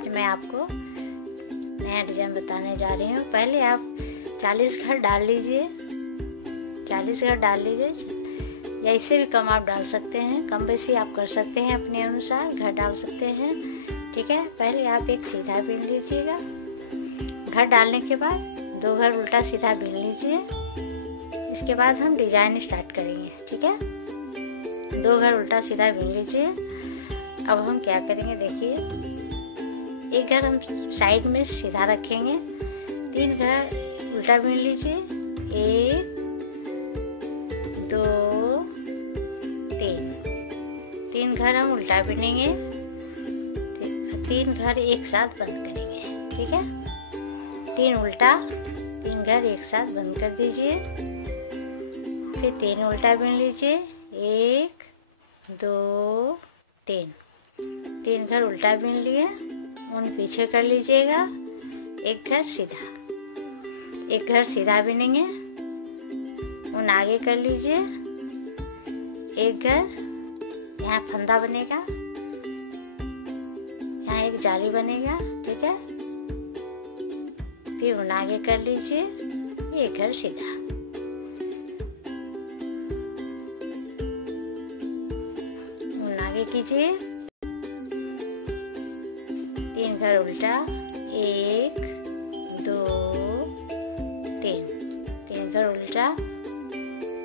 आज मैं आपको नया डिज़ाइन बताने जा रही हूँ। पहले आप 40 घर डाल लीजिए, 40 घर डाल लीजिए या इससे भी कम आप डाल सकते हैं, कम बेसी आप कर सकते हैं, अपने अनुसार घर डाल सकते हैं। ठीक है, पहले आप एक सीधा बीन लीजिएगा। घर डालने के बाद 2 घर उल्टा सीधा बीन लीजिए। इसके बाद हम डिजाइन स्टार्ट करेंगे। ठीक है, 2 घर उल्टा सीधा बीन लीजिए। अब हम क्या करेंगे, देखिए, एक घर हम साइड में सीधा रखेंगे, 3 घर उल्टा बीन लीजिए। 1 2 3 घर हम उल्टा बीनेंगे, 3 घर एक साथ बंद करेंगे। ठीक है, 3 उल्टा, 3 घर एक साथ बंद कर दीजिए। फिर 3 उल्टा बीन लीजिए। 1 2 3 घर उल्टा बीन लिए, उन पीछे कर लीजिएगा। एक घर सीधा, एक घर सीधा बीनेंगे, उन आगे कर लीजिए। एक घर यहाँ फंदा बनेगा, यहाँ एक जाली बनेगा। ठीक है, फिर उन आगे कर लीजिए, एक घर सीधा। उन आगे कीजिए, 3 घर उल्टा। 1 2 3 घर उल्टा।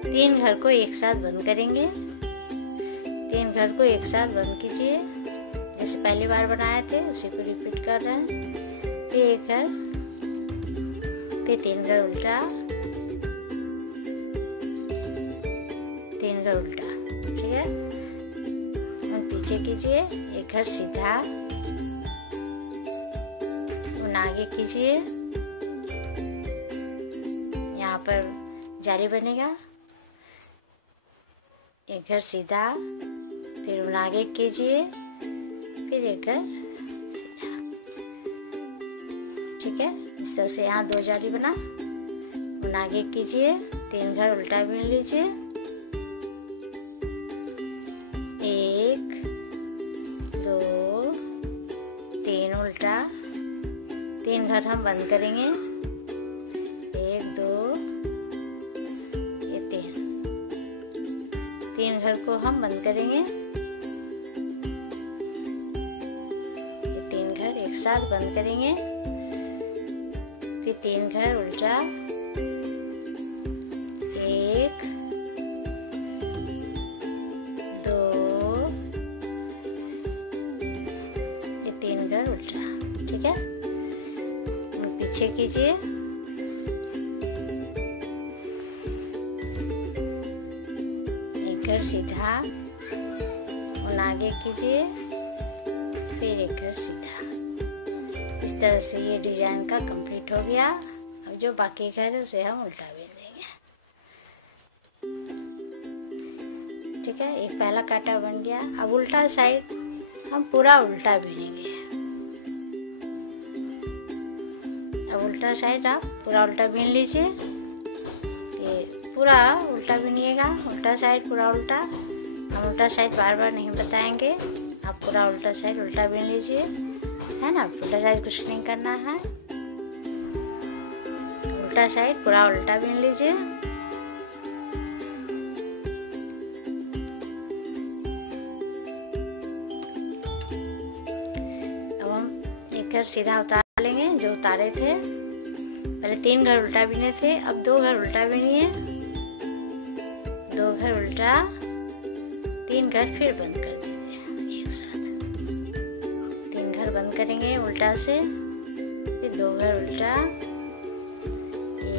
3 घर को एक साथ बंद करेंगे, 3 घर को एक साथ बंद कीजिए, जैसे पहली बार बनाए थे उसी को रिपीट कर रहे हैं। फिर एक घर, फिर 3 घर उल्टा, 3 घर उल्टा। ठीक है, उन पीछे कीजिए, एक घर सीधा, उन आगे कीजिए, यहाँ पर जाली बनेगा, एक घर सीधा, फिर उन आगे कीजिए, फिर एक घर सीधा। ठीक है, इस तरह से यहाँ 2 जाली बना, उन आगे कीजिए, 3 घर उल्टा बीन लीजिए। 1 2 3 उल्टा, 3 घर हम बंद करेंगे। 1 2 ये 3 घर को हम बंद करेंगे। ये 3 घर एक साथ बंद करेंगे। फिर 3 घर उल्टा। 1 2 ये 3 घर उल्टा। ठीक है, पीछे कीजिए, एक घर सीधा, और आगे कीजिए, फिर एक घर सीधा। इस तरह से ये डिजाइन का कंप्लीट हो गया। अब जो बाकी घर है उसे हम उल्टा बीन देंगे। ठीक है, एक पहला कांटा बन गया। अब उल्टा साइड हम पूरा उल्टा बीनेंगे। अब उल्टा साइड आप पूरा उल्टा बीन लीजिए। ये पूरा उल्टा बीनिएगा, उल्टा साइड पूरा उल्टा। हम उल्टा साइड बार बार नहीं बताएंगे, आप पूरा उल्टा साइड उल्टा बीन लीजिए, है ना। उल्टा साइड कुछ नहीं करना है, उल्टा साइड पूरा उल्टा बीन लीजिए। अब हम एक घर सीधा उतार लेंगे, जो उतारे थे। पहले 3 घर उल्टा बीने थे, अब 2 घर उल्टा बीनिए। 2 घर उल्टा, 3 घर फिर बंद कर दीजिए एक साथ। 3 घर बंद करेंगे उल्टा से, फिर 2 घर उल्टा।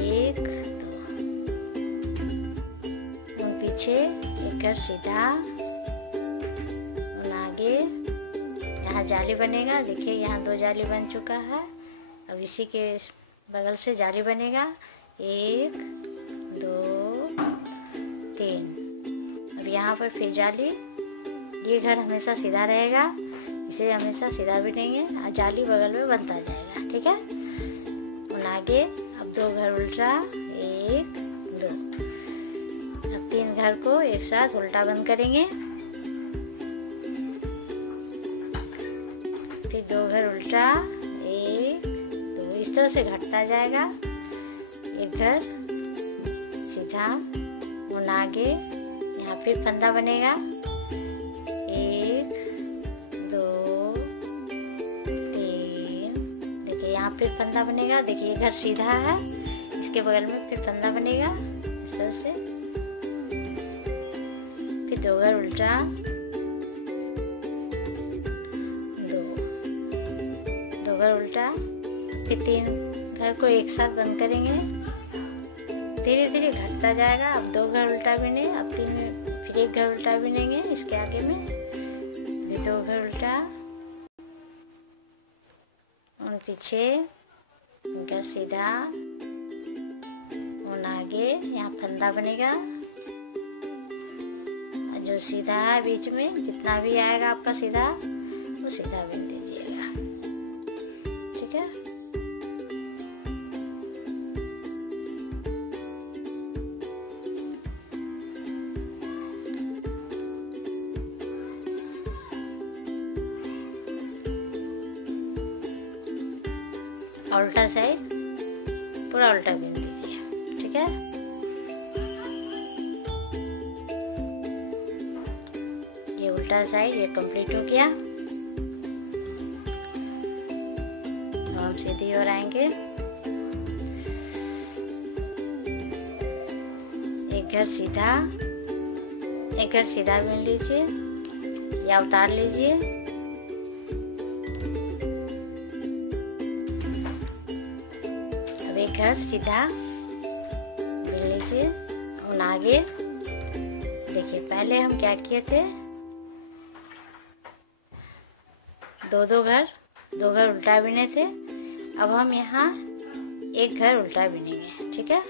1 2 उन पीछे, एक घर सीधा, उन आगे। यहाँ जाली बनेगा, देखिए यहाँ 2 जाली बन चुका है। अब इसी के बगल से जाली बनेगा। 1 2 3। अब यहाँ पर फिर जाली। ये घर हमेशा सीधा रहेगा, इसे हमेशा सीधा बिनेंगे और जाली बगल में बनता जाएगा। ठीक है, उन आगे। अब 2 घर उल्टा। 1 2। अब 3 घर को एक साथ उल्टा बंद करेंगे, फिर 2 2 घर उल्टा, 1 2, इस तरह से घटता जाएगा। 1 घर सीधा, उन आगे, यहाँ फिर फंदा बनेगा, 1 2 3, देखिए यहाँ फिर फंदा बनेगा। देखिए घर सीधा है, इसके बगल में फिर फंदा बनेगा इस तरह से, फिर 2 घर उल्टा, 2 घर उल्टा, फिर 3 घर को एक साथ बंद करेंगे। धीरे धीरे घटता जाएगा। अब 2 घर उल्टा बिने, अब 3, फिर 1 घर उल्टा बिनेंगे इसके आगे में, फिर 2 घर उल्टा, उन पीछे, घर सीधा, उन आगे, यहाँ फंदा बनेगा। जो सीधा है बीच में जितना भी आएगा आपका सीधा, वो सीधा बिन दीजिएगा, ठीक है। उल्टा साइड पूरा उल्टा बिन दीजिए, ठीक है। ये उल्टा साइड ये कंप्लीट हो गया। तो हम सीधी ओर आएंगे। एक घर सीधा, एक घर सीधा बिन लीजिए या उतार लीजिए। घर सीधा बिन लीजिए, और आगे देखिए पहले हम क्या किए थे, 2 घर उल्टा बिने थे। अब हम यहाँ 1 घर उल्टा बिनेंगे, ठीक है।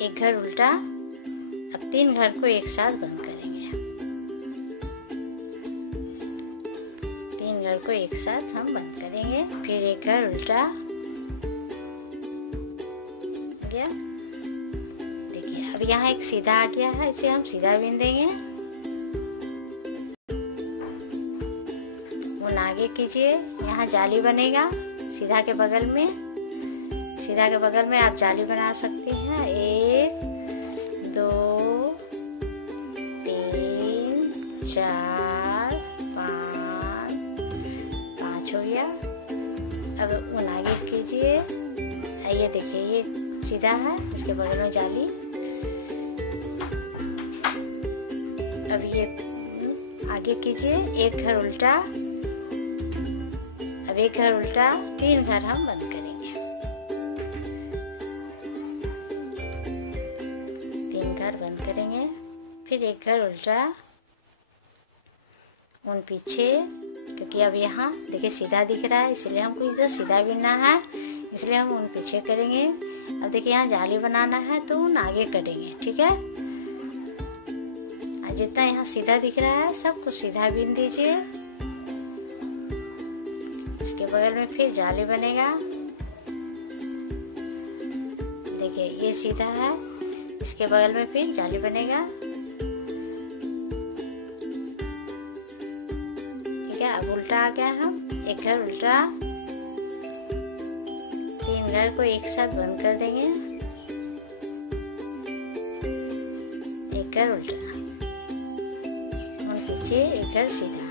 1 घर उल्टा, अब 3 घर को एक साथ बंद करेंगे। 3 घर को एक साथ हम बंद करेंगे, फिर 1 घर उल्टा, देखिए अब यहाँ एक सीधा आ गया है, इसे हम सीधा बिन देंगे। वो आगे कीजिए, यहाँ जाली बनेगा सीधा के बगल में। सीधा के बगल में आप जाली बना सकते हैं। 1 2 3 4 5 हो गया। अब उन आगे कीजिए, ये देखिए ये सीधा है, इसके बगल में जाली। अब ये आगे कीजिए, 1 घर उल्टा, अब 1 घर उल्टा, 3 घर हम बंद करेंगे। 3 घर बंद करेंगे, फिर 1 घर उल्टा, उन पीछे, क्योंकि अब यहाँ देखिए सीधा दिख रहा है इसलिए हमको इधर सीधा बिनना है, इसलिए हम उन पीछे करेंगे। अब देखिए यहाँ जाली बनाना है तो उन आगे करेंगे, ठीक है। जितना यहाँ सीधा दिख रहा है सब कुछ सीधा बिन दीजिए। इसके बगल में फिर जाली बनेगा, देखिए ये सीधा है, इसके बगल में फिर जाली बनेगा, ठीक है। अब उल्टा आ गया, हम 1 घर उल्टा, 3 घर को एक साथ बंद कर देंगे। 1 घर उल्टा, और पीछे 1 घर सीधा।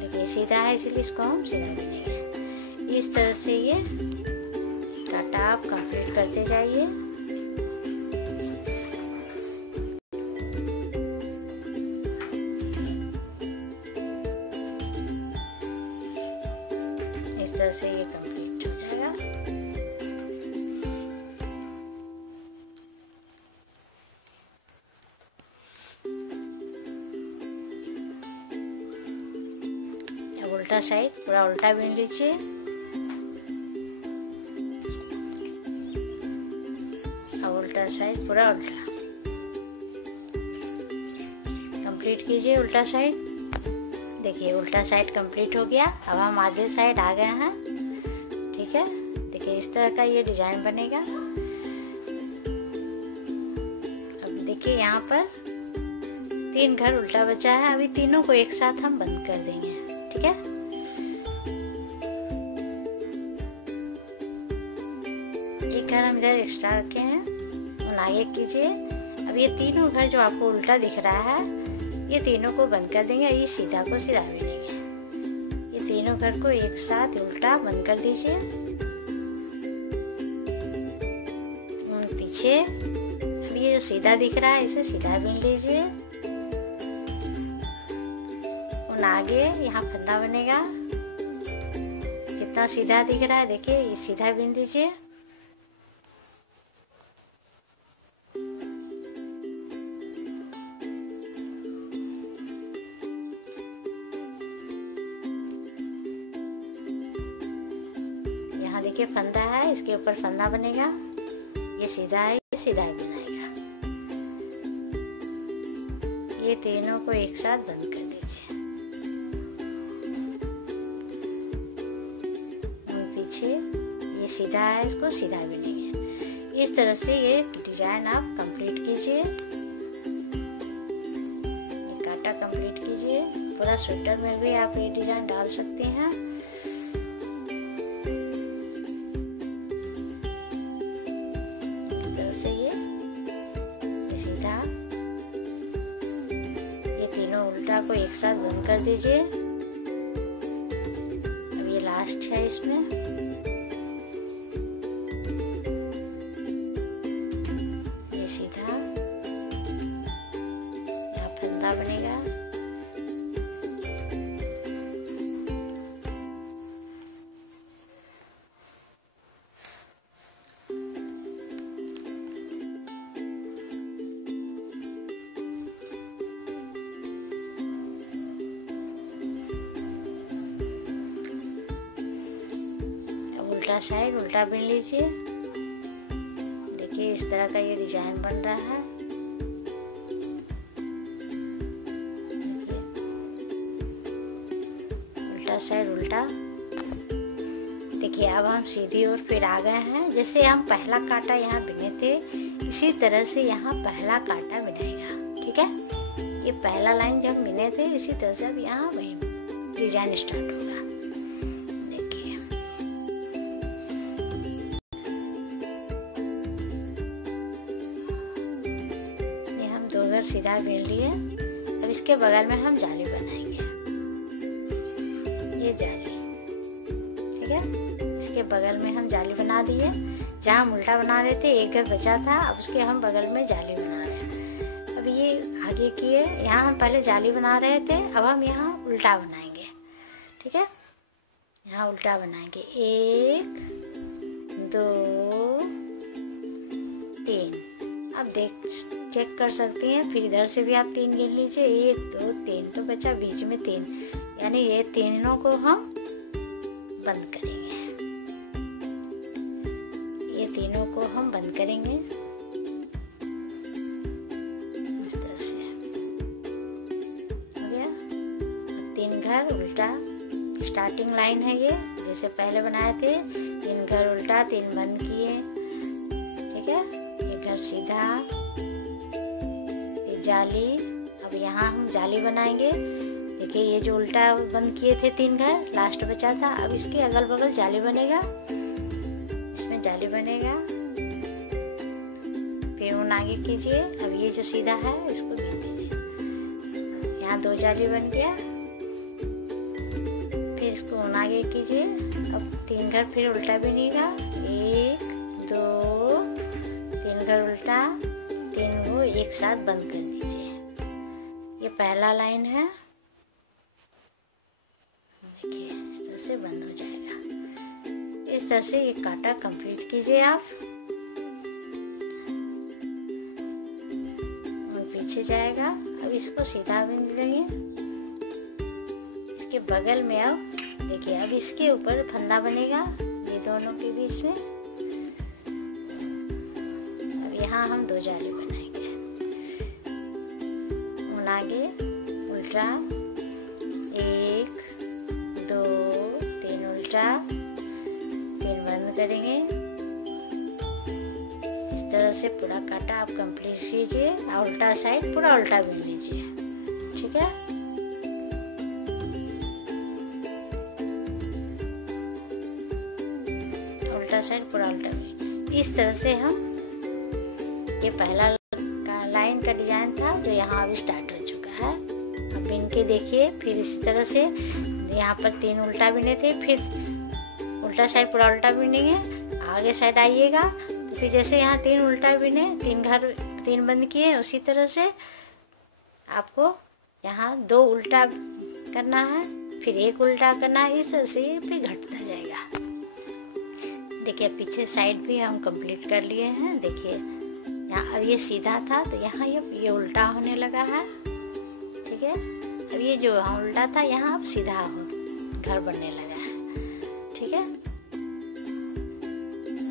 देखिए सीधा है इसलिए इसको हम सीधा बिनेंगे। इस तरह से ये काटा आप कंप्लीट करते जाइए। इस तरह से ये कंप्लीट हो जाएगा। अब उल्टा साइड पूरा उल्टा बिन लीजिए। अब उल्टा साइड पूरा उल्टा कंप्लीट कीजिए। उल्टा साइड देखिए उल्टा साइड कंप्लीट हो गया। अब हम आगे साइड आ गए हैं, ठीक है। देखिए इस तरह का ये डिजाइन बनेगा। अब देखिए यहाँ पर 3 घर उल्टा बचा है, अभी तीनों को एक साथ हम बंद कर देंगे, ठीक है। एक घर हम इधर एक्स्ट्रा रखे हैं, उन आगे कीजिए। अब ये तीनों घर जो आपको उल्टा दिख रहा है, ये तीनों को बंद कर देंगे। ये सीधा को सीधा बिनेंगे। ये तीनों घर को एक साथ उल्टा बंद कर दीजिए। पीछे अब ये जो सीधा दिख रहा है, इसे सीधा बिन लीजिए। उन आगे यहाँ फंदा बनेगा, कितना सीधा दिख रहा है, देखिए ये सीधा बिन दीजिए। यहाँ देखिए फंदा है, इसके ऊपर फंदा बनेगा। ये सीधा है, ये सीधा बिनाएगा। ये तीनों को एक साथ बंद कर दीजिए। पीछे ये सीधा है, इसको सीधा बिनेंगे। इस तरह से ये डिजाइन आप कंप्लीट कीजिए। कांटा कंप्लीट कीजिए। पूरा स्वेटर में भी आप ये डिजाइन डाल सकते हैं। को एक साथ बंद कर दीजिए। अब ये लास्ट है, इसमें ये सीधा यहाँ फंदा बनेगा। उल्टा साइड उल्टा बिन लीजिए। देखिए इस तरह का ये डिजाइन बन रहा है। उल्टा साइड उल्टा। देखिए अब हम सीधी ओर फिर आ गए हैं। जैसे हम पहला कांटा यहाँ बिने थे, इसी तरह से यहाँ पहला कांटा बिनाएगा। ठीक है, ये पहला लाइन जब बिने थे, इसी तरह से अब यहाँ डिजाइन स्टार्ट होगा। सीधा बिन लिए। अब इसके बगल में हम जाली बनाएंगे। ये जाली, ठीक है, इसके बगल में हम जाली बना दिए। जहाँ हम उल्टा बना रहे थे, एक घर बचा था, अब उसके हम बगल में जाली बना रहे हैं। अब ये आगे किए, यहाँ हम पहले जाली बना रहे थे, अब हम यहाँ उल्टा बनाएंगे। ठीक है, यहाँ उल्टा बनाएंगे। 1 2 3। अब चेक कर सकती हैं, फिर इधर से भी आप 3 गिन लीजिए। 1 2 3 तो बचा बीच में 3, यानी ये तीनों को हम बंद करेंगे। ये तीनों को हम बंद करेंगे इस तरह से। हो गया। 3 घर उल्टा, स्टार्टिंग लाइन है ये, जैसे पहले बनाए थे। 3 घर उल्टा, 3 बंद किए। ठीक है, एक घर सीधा, जाली। अब यहाँ हम जाली बनाएंगे। देखिए ये जो उल्टा बंद किए थे 3 घर, लास्ट बचा था, अब इसके अगल बगल जाली बनेगा। इसमें जाली बनेगा, फिर उन आगे कीजिए। अब ये जो सीधा है इसको बिन दीजिए। यहाँ 2 जाली बन गया, फिर इसको उन आगे कीजिए। अब 3 घर फिर उल्टा बिनेगा। 1 2 3 घर उल्टा, 3 को एक साथ बंद कर दीजिए। ये पहला लाइन है। देखिए इस तरह से बंद हो जाएगा। इस तरह से ये कांटा कंप्लीट कीजिए आप। और पीछे जाएगा। अब इसको सीधा बिन देंगे। इसके बगल में अब देखिए, अब इसके ऊपर फंदा बनेगा, ये दोनों के बीच में। अब यहाँ हम 2 जाली बनाएंगे। आगे उल्टा, 1 2 3 उल्टा, 3 बंद करेंगे। इस तरह से पूरा कांटा आप कंप्लीट कीजिए। और उल्टा साइड पूरा उल्टा बिन लीजिए। ठीक है, उल्टा साइड पूरा उल्टा बिन। इस तरह से हम, ये पहला लाइन का डिजाइन था जो यहाँ अभी स्टार्ट हो चुका है। अब बिन के देखिए, फिर इसी तरह से यहाँ पर 3 उल्टा बिने थे, फिर उल्टा साइड पूरा उल्टा बिनेंगे, आगे साइड आइएगा तो फिर जैसे यहाँ 3 उल्टा बिने, 3 बंद किए, उसी तरह से आपको यहाँ 2 उल्टा करना है, फिर 1 उल्टा करना है। इस तरह से फिर घटता जाएगा। देखिए पीछे साइड भी हम कंप्लीट कर लिए हैं। देखिए यहाँ अब ये सीधा था तो यहाँ ये उल्टा होने लगा है, ठीक है। अब ये जो यहाँ उल्टा था यहाँ अब सीधा हो, घर बनने लगा है, ठीक है।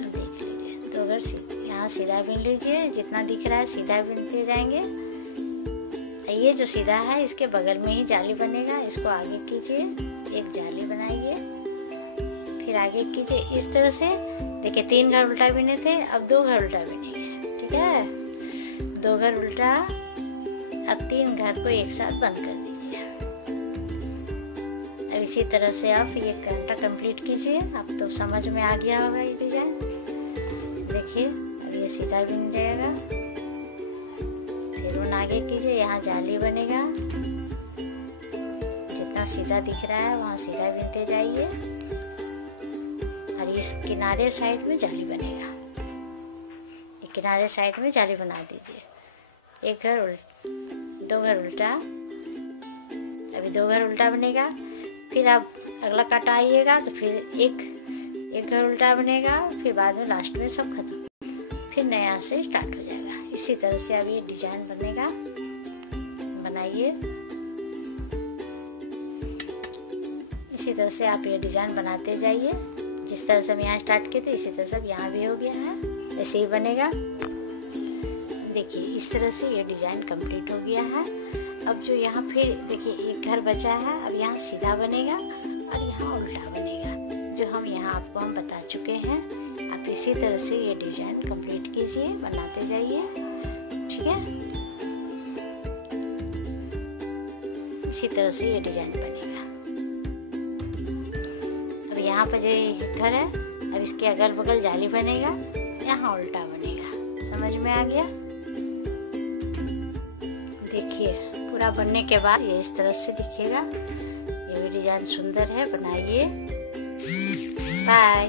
देख लीजिए, तो अगर यहाँ सीधा बिन लीजिए, जितना दिख रहा है सीधा बिनते जाएंगे। ये जो सीधा है इसके बगल में ही जाली बनेगा, इसको आगे कीजिए, एक जाली बनाइए, फिर आगे कीजिए इस तरह से। देखिए 3 घर उल्टा बिने थे, अब 2 घर उल्टा बिनेंगे, ठीक है। 2 घर उल्टा, अब 3 घर को एक साथ बंद कर दीजिए। अब इसी तरह से आप ये कांटा कंप्लीट कीजिए। अब तो समझ में आ गया होगा ये डिजाइन। देखिए अब ये सीधा बिन जाएगा, फिर आगे कीजिए, यहाँ जाली बनेगा, जितना सीधा दिख रहा है वहाँ सीधा बिनते जाइए, और इस किनारे साइड में जाली बनेगा। ये किनारे साइड में जाली बना दीजिए। 1 घर 2 घर उल्टा, अभी 2 घर उल्टा बनेगा, फिर आप अगला काटा आइएगा तो फिर एक घर उल्टा बनेगा, फिर बाद में लास्ट में सब खत्म, फिर नया से स्टार्ट हो जाएगा। इसी तरह से अब ये डिजाइन बनेगा, बनाइए। इसी तरह से आप ये डिजाइन बनाते जाइए। जिस तरह से हम यहाँ स्टार्ट किए थे इसी तरह से अब यहाँ भी हो गया है, ऐसे ही बनेगा। देखिए इस तरह से ये डिजाइन कंप्लीट हो गया है। अब जो यहाँ फिर देखिए 1 घर बचा है, अब यहाँ सीधा बनेगा और यहाँ उल्टा बनेगा, जो हम यहाँ आपको हम बता चुके हैं। आप इसी तरह से ये डिजाइन कंप्लीट कीजिए, बनाते जाइए, ठीक है। इसी तरह से ये डिजाइन बनेगा। अब यहाँ पर जो घर है, अब इसके अगल बगल जाली बनेगा, यहाँ उल्टा बनेगा। समझ में आ गया? देखिए पूरा बनने के बाद ये इस तरह से दिखेगा। ये भी डिजाइन सुंदर है, बनाइए। बाय।